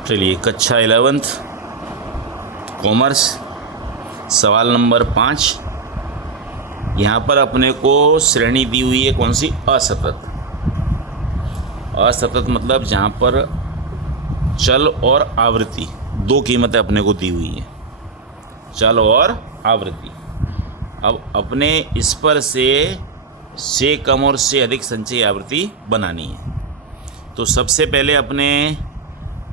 चलिए कक्षा 11th commerce सवाल नंबर 5। यहाँ पर अपने को श्रेणी दी हुई है कौन सी? असतत। असतत मतलब जहाँ पर चल और आवृत्ति दो कीमतें अपने को दी हुई हैं, चल और आवृत्ति। अब अपने इस पर से कम और से अधिक संचयी आवृत्ति बनानी है। तो सबसे पहले अपने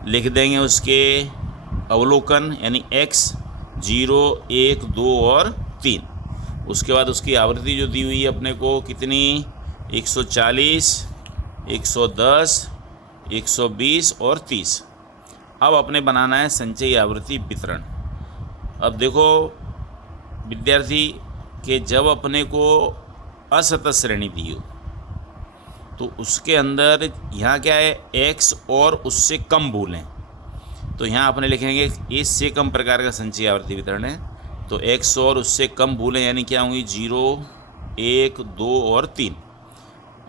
लिख देंगे उसके अवलोकन यानी x 0, 1, 2 और 3। उसके बाद उसकी आवृत्ति जो दी हुई है अपने को कितनी? 140, 110, 120 और 30। अब अपने बनाना है संचयी आवृत्ति वितरण। अब देखो विद्यार्थी कि जब अपने को असतत श्रेणी दी हो तो उसके अंदर यहाँ क्या है? x और उससे कम भूल हैं। तो यहाँ अपने लिखेंगे इससे कम प्रकार का संचयी आवृत्ति वितरण है। तो x और उससे कम भूलें यानी क्या होंगी? 0, 1, 2 और 3।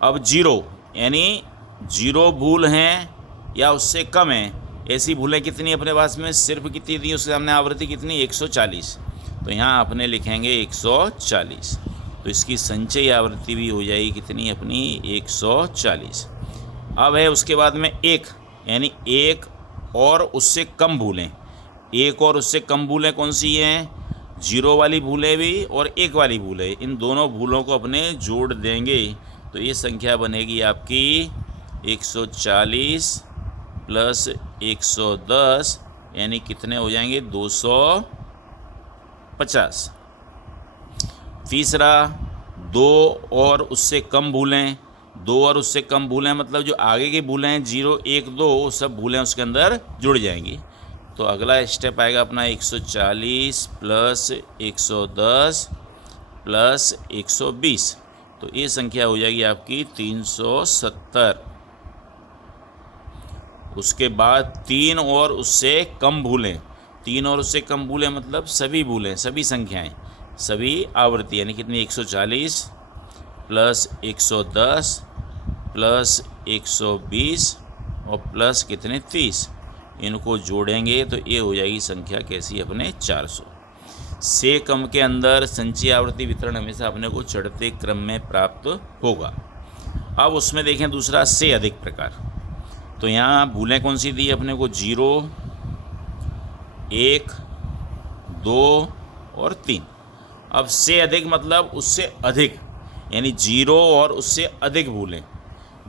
अब 0 यानी 0 भूल हैं या उससे कम है, ऐसी भूलें कितनी अपने पास में? सिर्फ कितनी दी उसके सामने? आवृत्ति कितनी? 140। तो यहाँ अपने लिखेंगे 140। तो इसकी संचयी आवृत्ति भी हो जाएगी कितनी अपनी? 140। अब है उसके बाद में 1 यानी 1 और उससे कम भूलें। 1 और उससे कम भूलें कौन सी हैं? 0 वाली भूलें भी और 1 वाली भूलें। इन दोनों भूलों को अपने जोड़ देंगे तो ये संख्या बनेगी आपकी 140 प्लस 110 यानी कितने हो जाएंगे? 250। तीसरा 2 और उससे कम भूलें। 2 और उससे कम भूलें मतलब जो आगे की भूलें हैं 0, 1, 2 सब भूलें उसके अंदर जुड़ जाएंगी। तो अगला स्टेप आएगा अपना 140 प्लस 110 प्लस 120। तो ये संख्या हो जाएगी आपकी 370। उसके बाद 3 और उससे कम भूलें। 3 और उससे कम भूलें मतलब सभी भूलें, सभी संख्याएं, सभी आवृत्ति यानी कितनी? 140 प्लस 110 प्लस 120 और प्लस कितने? 30। इनको जोड़ेंगे तो ये हो जाएगी संख्या कैसी अपने? 400। से कम के अंदर संचयी आवृत्ति वितरण हमेशा अपने को चढ़ते क्रम में प्राप्त होगा। अब उसमें देखें दूसरा से अधिक प्रकार। तो यहाँ भूलें कौन सी दी अपने को? 0, 1, 2 और 3। अब से अधिक मतलब उससे अधिक यानी 0 और उससे अधिक भूलें।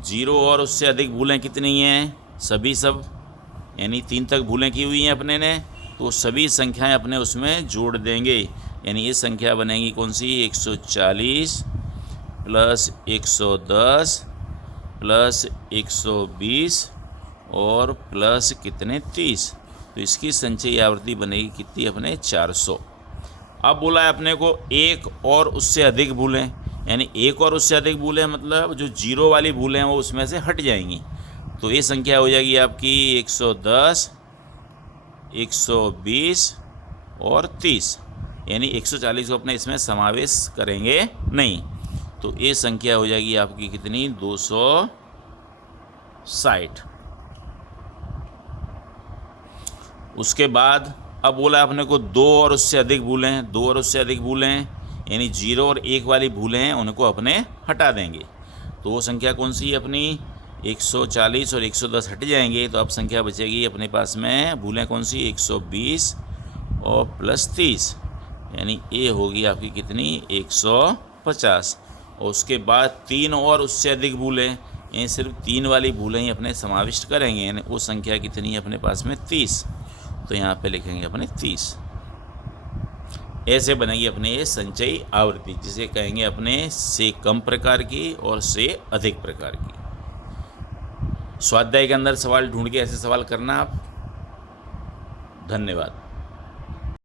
0 और उससे अधिक भूलें कितनी हैं? सभी सब यानी 3 तक भूलें की हुई हैं अपने ने, तो सभी संख्याएं अपने उसमें जोड़ देंगे यानी ये संख्या बनेगी कौन सी? 140 प्लस 110 प्लस 120 और प्लस कितने? 30। तो इसकी संचयी आवृत्ति बनेगी कितनी अपने? 400। अब बोला है अपने को 1 और उससे अधिक भूलें यानी 1 और उससे अधिक भूलें मतलब जो 0 वाली भूलें हैं वो उसमें से हट जाएंगी। तो ये संख्या हो जाएगी आपकी 110, 120 और 30 यानी 140 को अपने इसमें समावेश करेंगे नहीं। तो ये संख्या हो जाएगी आपकी कितनी? 260। उसके बाद अब बोला अपने को 2 और उससे अधिक भूलें। 2 और उससे अधिक भूलें यानी 0 और 1 वाली भूलें हैं उनको अपने हटा देंगे। तो वो संख्या कौन सी है अपनी? 140 और 110 हट जाएंगे तो अब संख्या बचेगी अपने पास में भूलें कौन सी? 120 और प्लस 30 यानी ये होगी आपकी कितनी? 150। और उसके बाद 3 और उससे अधिक भूलें यानी सिर्फ 3 वाली भूलें ही अपने समाविष्ट करेंगे यानी वो संख्या कितनी है अपने पास में? 30। तो यहाँ पे लिखेंगे अपने 30। ऐसे बनेगी अपने ये संचयी आवृत्ति जिसे कहेंगे अपने से कम प्रकार की और से अधिक प्रकार की। स्वाध्याय के अंदर सवाल ढूंढ के ऐसे सवाल करना आप। धन्यवाद।